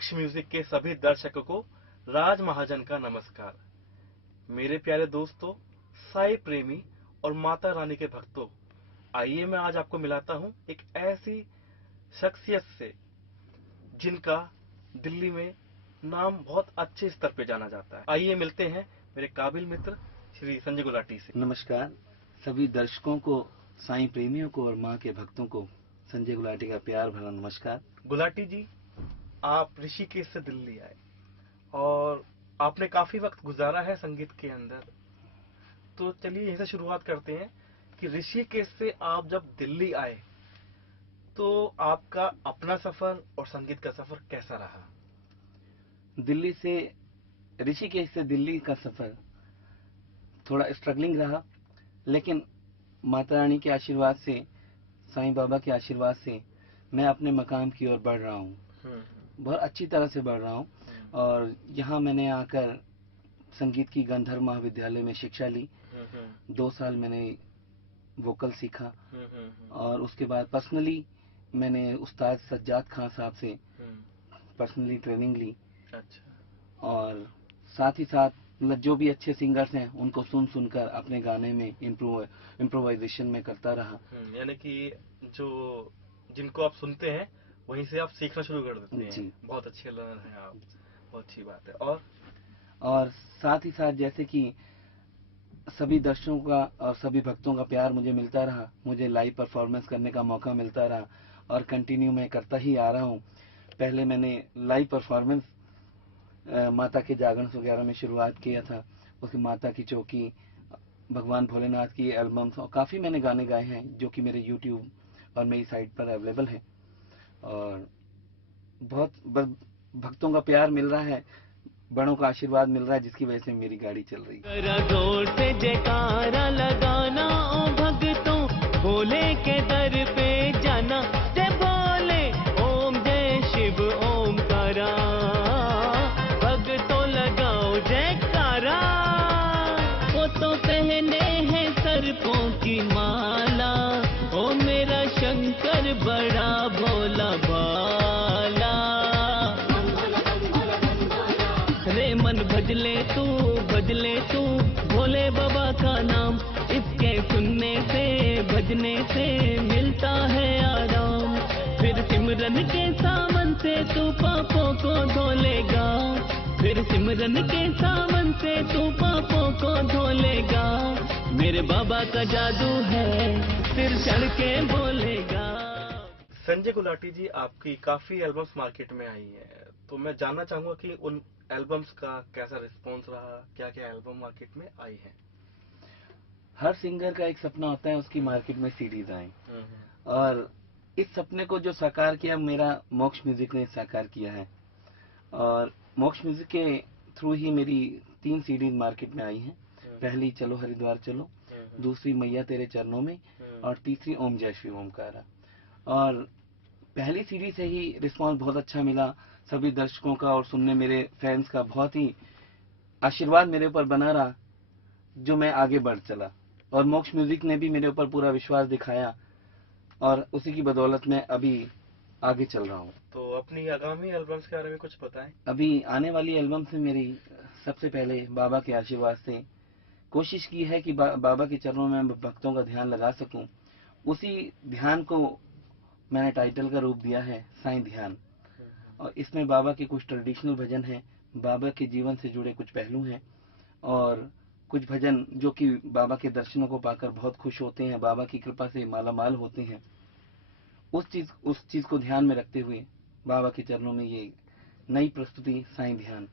मोक्ष म्यूजिक के सभी दर्शकों को राज महाजन का नमस्कार। मेरे प्यारे दोस्तों, साई प्रेमी और माता रानी के भक्तों, आइए मैं आज आपको मिलाता हूं एक ऐसी शख्सियत से जिनका दिल्ली में नाम बहुत अच्छे स्तर पे जाना जाता है। आइए मिलते हैं मेरे काबिल मित्र श्री संजय गुलाटी से। नमस्कार सभी दर्शकों को, साईं प्रेमियों को और मां के भक्तों को संजय गुलाटी का प्यार भरा नमस्कार। गुलाटी जी, आप ऋषिकेश से दिल्ली आए और आपने काफी वक्त गुजारा है संगीत के अंदर। तो चलिए यहीं से शुरुआत करते हैं कि ऋषिकेश से आप जब दिल्ली आए तो आपका अपना सफर और संगीत का सफर कैसा रहा? दिल्ली से ऋषिकेश से दिल्ली का सफर थोड़ा स्ट्रगलिंग रहा, लेकिन माता रानी के आशीर्वाद से, साईं बाबा के आशीर्वाद से मैं अपने मकाम की ओर बढ़ रहा हूँ। बहुत अच्छी तरह से बढ़ रहा हूँ और यहाँ मैंने आकर संगीत की गंधर्व महाविद्यालय में शिक्षा ली। 2 साल मैंने वोकल सीखा और उसके बाद पर्सनली मैंने उस्ताद सज्जाद खान साहब से पर्सनली ट्रेनिंग ली। अच्छा। और साथ ही साथ जो भी अच्छे सिंगर्स हैं उनको सुनकर अपने गाने में इम्प्रोवाइजेशन में करता रहा। यानी कि जो जिनको आप सुनते हैं वहीं से आप सीखना शुरू कर देते हैं। जी, बहुत अच्छे लर्नर हैं आप, बहुत अच्छी बात है। और साथ ही साथ जैसे कि सभी दर्शकों का और सभी भक्तों का प्यार मुझे मिलता रहा, मुझे लाइव परफॉर्मेंस करने का मौका मिलता रहा और कंटिन्यू मैं करता ही आ रहा हूँ। पहले मैंने लाइव परफॉर्मेंस माता के जागरण वगैरह में शुरुआत किया था। उसकी माता की चौकी, भगवान भोलेनाथ की एल्बम्स और काफ़ी मैंने गाने गाए हैं जो कि मेरे यूट्यूब और मेरी साइट पर अवेलेबल है। और बहुत भक्तों का प्यार मिल रहा है, बड़ों का आशीर्वाद मिल रहा है, जिसकी वजह से मेरी गाड़ी चल रही है। जोर से जयकारा लगाना ओ भक्तों, भोले के दर पे जाना। जय भोले ओम जय शिव ओमकारा, भक्तों लगाओ जयकारा। वो तो पहने हैं सर्पों की माला, ओ मेरा शंकर बड़ा भोला भाला। रे मन भजले तू भोले बाबा का नाम, इसके सुनने से भजने से मिलता है आराम। फिर सिमरन के सावन से तू पापों को धो लेगा, फिर सिमरन के सावन से तू पापों को धो लेगा। मेरे बाबा का जादू है, सिर चढ़ के बोलेगा। संजय गुलाटी जी, आपकी काफी एल्बम्स मार्केट में आई है, तो मैं जानना चाहूंगा कि उन एल्बम्स का कैसा रिस्पॉन्स रहा, क्या क्या एल्बम मार्केट में आई है? हर सिंगर का एक सपना होता है उसकी मार्केट में सीडीज आए, और इस सपने को जो साकार किया, मेरा मोक्ष म्यूजिक ने साकार किया है। और मोक्ष म्यूजिक के थ्रू ही मेरी 3 सीडीज मार्केट में आई हैं। पहली चलो हरिद्वार चलो, दूसरी मैया तेरे चरणों में, और तीसरी ओम जय श्री ओमकारा। और पहली सीडी से ही रिस्पांस बहुत अच्छा मिला सभी दर्शकों का, और सुनने मेरे फैंस का बहुत ही आशीर्वाद मेरे ऊपर बना रहा, जो मैं आगे बढ़ चला। और मोक्ष म्यूजिक ने भी मेरे ऊपर पूरा विश्वास दिखाया और उसी की बदौलत मैं अभी आगे चल रहा हूँ। तो अपनी आगामी एल्बम्स के बारे में कुछ बताएं। अभी आने वाली एल्बम से मेरी सबसे पहले बाबा के आशीर्वाद से कोशिश की है कि बाबा के चरणों में भक्तों का ध्यान लगा सकूं। उसी ध्यान को मैंने टाइटल का रूप दिया है साईं ध्यान। और इसमें बाबा के कुछ ट्रेडिशनल भजन हैं, बाबा के जीवन से जुड़े कुछ पहलू हैं, और कुछ भजन जो कि बाबा के दर्शनों को पाकर बहुत खुश होते हैं, बाबा की कृपा से मालामाल होते हैं। उस चीज को ध्यान में रखते हुए बाबा के चरणों में ये नई प्रस्तुति साईं ध्यान,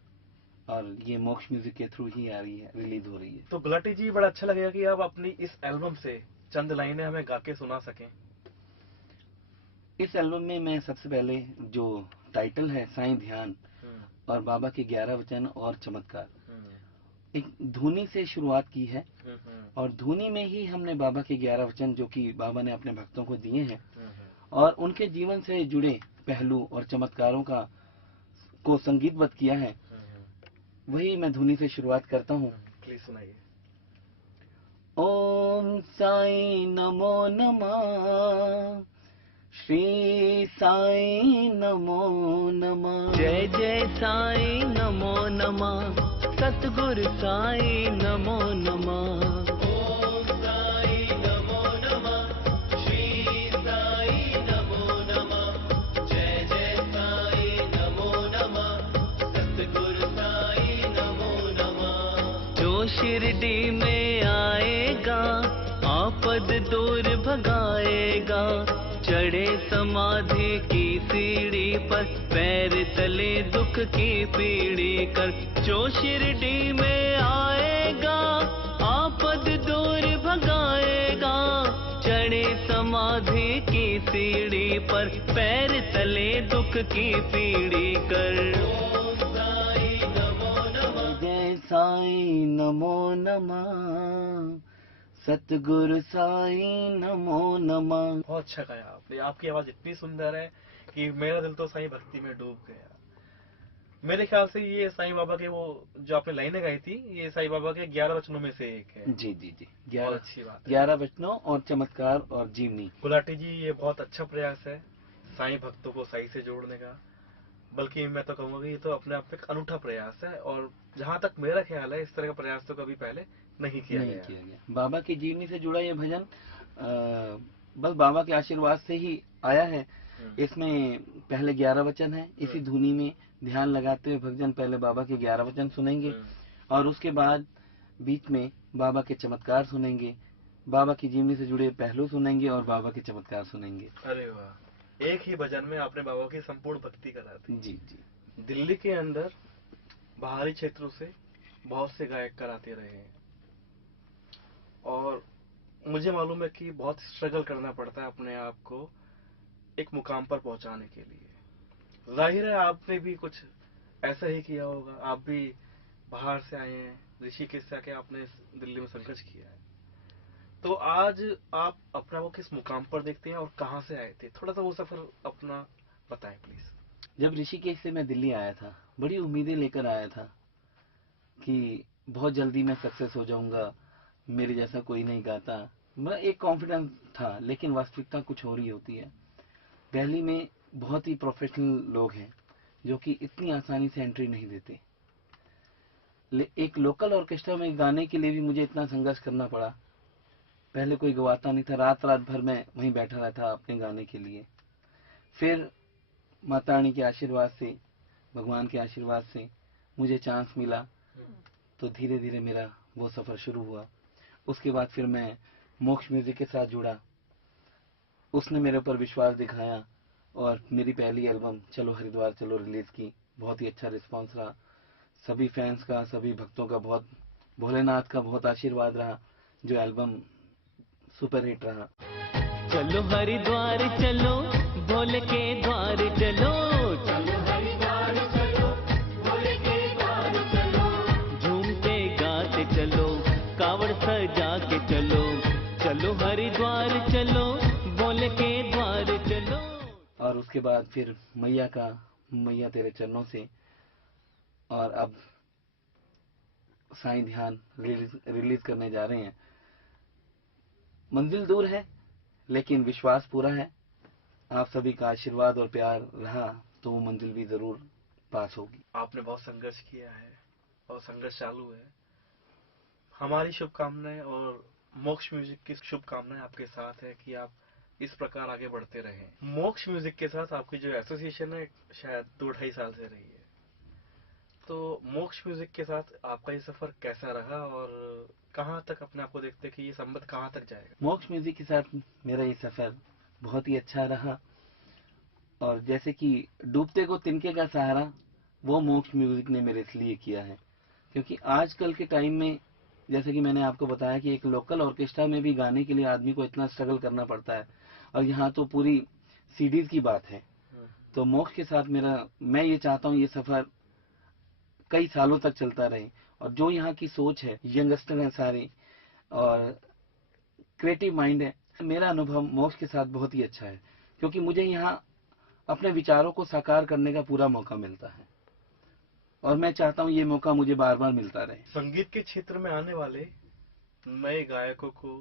और ये मोक्ष म्यूजिक के थ्रू ही आ रही है, रिलीज हो रही है। तो गुलाटी जी, बड़ा अच्छा लगेगा कि आप अपनी इस एल्बम से चंद लाइनें हमें गा के सुना सकें। इस एल्बम में मैं सबसे पहले जो टाइटल है साईं ध्यान और बाबा के 11 वचन और चमत्कार, एक धुनी से शुरुआत की है। और धुनी में ही हमने बाबा के 11 वचन जो कि बाबा ने अपने भक्तों को दिए हैं और उनके जीवन से जुड़े पहलू और चमत्कारों को संगीतबद्ध किया है, वही मैं धुनी से शुरुआत करता हूँ। प्लीज सुनाइए। ओम साईं नमो नमः, श्री साईं नमो नमः। जय जय साईं नमो नमः, सतगुरु साईं नमो नमः। ओम साईं नमो नमः, श्री साईं नमो नमः। जय जय साईं नमो नमः, सतगुरु साईं नमो नमः। जो शिरडी में आएगा आपद दूर भगाएगा, चढ़े समाधि की सीढ़ी पर पैर तले दुख की पीढ़ी कर। जो शिरडी में आएगा आपद दूर भगाएगा, चढ़े समाधि की सीढ़ी पर पैर तले दुख की पीढ़ी कर। ओम साईं नमो नमः, जय साईं नमो नमः, सतगुरु साईं नमो नमः। बहुत अच्छा गाया आपने, आपकी आवाज इतनी सुंदर है कि मेरा दिल तो साईं भक्ति में डूब गया। मेरे ख्याल से ये साईं बाबा के वो जो आपने लाइनें गाई थी, ये साईं बाबा के 11 वचनों में से एक है। जी जी जी, बहुत अच्छी बात है। 11 वचनों और चमत्कार और जीवनी। गुलाटी जी, ये बहुत अच्छा प्रयास है साईं भक्तों को साईं से जोड़ने का। बल्कि मैं तो कहूंगा कि ये तो अपने आप में एक अनूठा प्रयास है, और जहां तक मेरा ख्याल है इस तरह का प्रयास तो कभी पहले नहीं किया गया। बाबा की जीवनी से जुड़ा ये भजन बस बाबा के आशीर्वाद से ही आया है। इसमें पहले 11 वचन है, इसी धुनी में ध्यान लगाते हुए भक्तजन पहले बाबा के 11 वचन सुनेंगे और उसके बाद बीच में बाबा के चमत्कार सुनेंगे, बाबा की जीवनी से जुड़े पहलू सुनेंगे और बाबा के चमत्कार सुनेंगे। अरे वाह, एक ही भजन में आपने बाबा की संपूर्ण भक्ति करा दी। जी जी। दिल्ली के अंदर बाहरी क्षेत्रों से बहुत से गायक कराते रहे हैं, और मुझे मालूम है कि बहुत स्ट्रगल करना पड़ता है अपने आप को एक मुकाम पर पहुंचाने के लिए। जाहिर है आपने भी कुछ ऐसा ही किया होगा, आप भी बाहर से आए हैं, ऋषिकेश से आके आपने दिल्ली में संघर्ष किया है। तो आज आप अपना वो किस मुकाम पर देखते हैं और कहां से आए थे? थोड़ा सा वो सफर अपना बताएं प्लीज। जब ऋषिकेश से मैं दिल्ली आया था, बड़ी उम्मीदें लेकर आया था कि बहुत जल्दी मैं सक्सेस हो जाऊंगा, मेरे जैसा कोई नहीं गाता। मैं एक कॉन्फिडेंस था, लेकिन वास्तविकता कुछ और ही होती है। दिल्ली में बहुत ही प्रोफेशनल लोग हैं जो कि इतनी आसानी से एंट्री नहीं देते। एक लोकल ऑर्केस्ट्रा में गाने के लिए भी मुझे इतना संघर्ष करना पड़ा। पहले कोई गवाता नहीं था, रात रात भर मैं वहीं बैठा रहता अपने गाने के लिए। फिर माता रानी के आशीर्वाद से, भगवान के आशीर्वाद से मुझे चांस मिला, तो धीरे धीरे मेरा वो सफर शुरू हुआ। उसके बाद फिर मैं मोक्ष म्यूजिक के साथ जुड़ा, उसने मेरे ऊपर विश्वास दिखाया और मेरी पहली एल्बम चलो हरिद्वार चलो रिलीज की। बहुत ही अच्छा रिस्पांस रहा, सभी फैंस का, सभी भक्तों का, बहुत भोलेनाथ का बहुत आशीर्वाद रहा, जो एल्बम सुपर हिट रहा। चलो हरिद्वार चलो, भोले के द्वार चलो, चलो हरिद्वार चलो, भोले के द्वार चलो, झूमते गाते चलो, कावड़ सजा के चलो, चलो हरिद्वार चलो, भोले के द्वार चलो। और उसके बाद फिर मैया तेरे चरणों से, और अब साईं ध्यान रिलीज करने जा रहे हैं। मंजिल दूर है लेकिन विश्वास पूरा है। आप सभी का आशीर्वाद और प्यार रहा तो वो मंजिल भी जरूर पास होगी। आपने बहुत संघर्ष किया है और संघर्ष चालू है। हमारी शुभकामनाएं और मोक्ष म्यूजिक की शुभकामनाएं आपके साथ है कि आप इस प्रकार आगे बढ़ते रहें। मोक्ष म्यूजिक के साथ आपकी जो एसोसिएशन है शायद 2-2.5 साल से रही है, तो मोक्ष म्यूजिक के साथ आपका ये सफर कैसा रहा और कहां तक अपने आप को देखते कि ये संबंध कहां तक जाएगा? मोक्ष म्यूजिक के साथ मेरा ये सफर बहुत ही अच्छा रहा, और जैसे कि डूबते को तिनके का सहारा, वो मोक्ष म्यूजिक ने मेरे इसलिए किया है क्योंकि आजकल के टाइम में, जैसे कि मैंने आपको बताया कि एक लोकल ऑर्केस्ट्रा में भी गाने के लिए आदमी को इतना स्ट्रगल करना पड़ता है, और यहाँ तो पूरी सीडीज की बात है। तो मोक्ष के साथ मैं ये चाहता हूँ ये सफर कई सालों तक चलता रहे, और जो यहाँ की सोच है, यंगस्टर है सारे और क्रिएटिव माइंड है, मेरा अनुभव मोक्ष के साथ बहुत ही अच्छा है क्योंकि मुझे यहाँ अपने विचारों को साकार करने का पूरा मौका मिलता है, और मैं चाहता हूँ ये मौका मुझे बार बार मिलता रहे। संगीत के क्षेत्र में आने वाले नए गायकों को,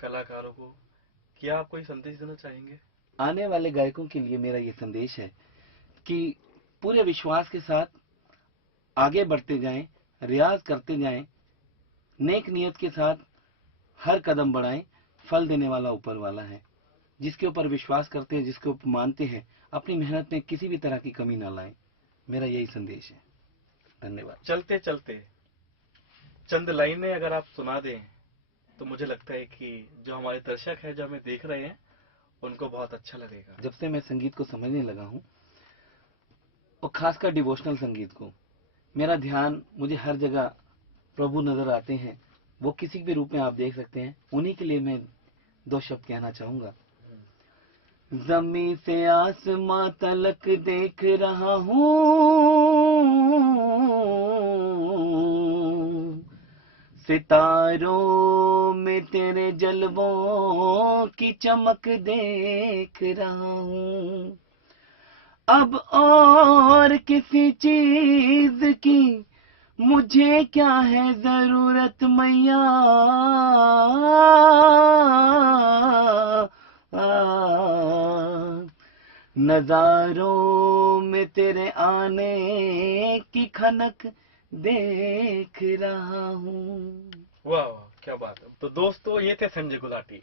कलाकारों को क्या आप कोई संदेश देना चाहेंगे? आने वाले गायकों के लिए मेरा ये संदेश है कि पूरे विश्वास के साथ आगे बढ़ते जाएं, रियाज करते जाएं, नेक नियत के साथ हर कदम बढ़ाएं। फल देने वाला ऊपर वाला है। जिसके ऊपर विश्वास करते हैं, जिसके ऊपर मानते हैं, अपनी मेहनत में किसी भी तरह की कमी ना लाएं। मेरा यही संदेश है। धन्यवाद। चलते चलते चंद लाइनें अगर आप सुना दें तो मुझे लगता है कि जो हमारे दर्शक हैं, जो हमें देख रहे हैं, उनको बहुत अच्छा लगेगा। जब से मैं संगीत को समझने लगा हूँ, और खासकर डिवोशनल संगीत को, मेरा ध्यान, मुझे हर जगह प्रभु नजर आते हैं। वो किसी भी रूप में आप देख सकते हैं। उन्हीं के लिए मैं 2 शब्द कहना चाहूंगा। जमीन से आसमां तलक देख रहा हूँ, सितारों में तेरे जलवों की चमक देख रहा हूँ। अब और किसी चीज की मुझे क्या है जरूरत मैया, नजारों में तेरे आने की खनक देख रहा हूँ। वाह वाह, क्या बात है। तो दोस्तों, ये थे संजय गुलाटी।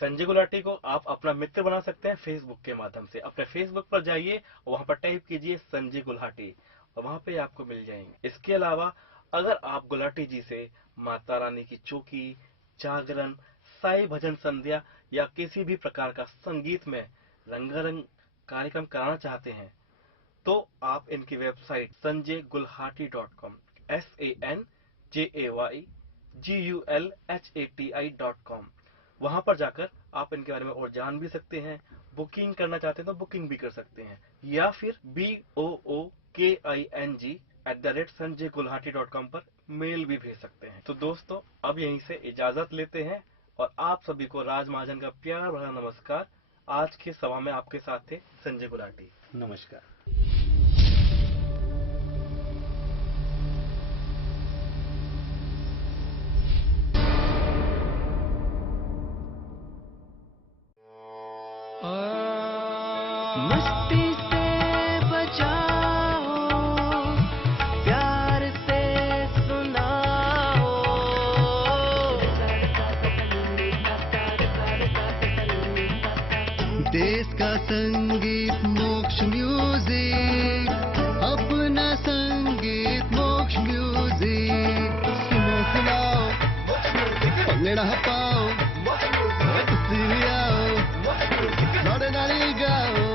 संजय गुलाटी को आप अपना मित्र बना सकते हैं फेसबुक के माध्यम से। अपने फेसबुक पर जाइए और वहां पर टाइप कीजिए संजय गुलाटी और वहां पे आपको मिल जाएंगे। इसके अलावा अगर आप गुलाटी जी से माता रानी की चौकी, जागरण, साई भजन संध्या या किसी भी प्रकार का संगीत में रंगारंग कार्यक्रम कराना चाहते हैं तो आप इनकी वेबसाइट sanjaygulhati.com sanjaygulhati.com वहां पर जाकर आप इनके बारे में और जान भी सकते हैं। बुकिंग करना चाहते हैं तो बुकिंग भी कर सकते हैं, या फिर booking@sanjaygulhati.com पर मेल भी भेज सकते हैं। तो दोस्तों, अब यहीं से इजाजत लेते हैं और आप सभी को राज महाजन का प्यार भरा नमस्कार। आज की सभा में आपके साथ थे संजय गुलाटी। नमस्कार। मस्ती से बचाओ, प्यार से सुनाओ। देश का संगीत मोक्ष म्यूजिक, अपना संगीत मोक्ष म्यूजिक। सुनो सुनाओ, भंगड़ा पाओ, आओ, नारे नारे गाओ।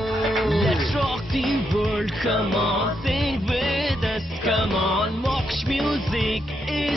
Let's rock the world, come on, sing with us, come on. Mox music is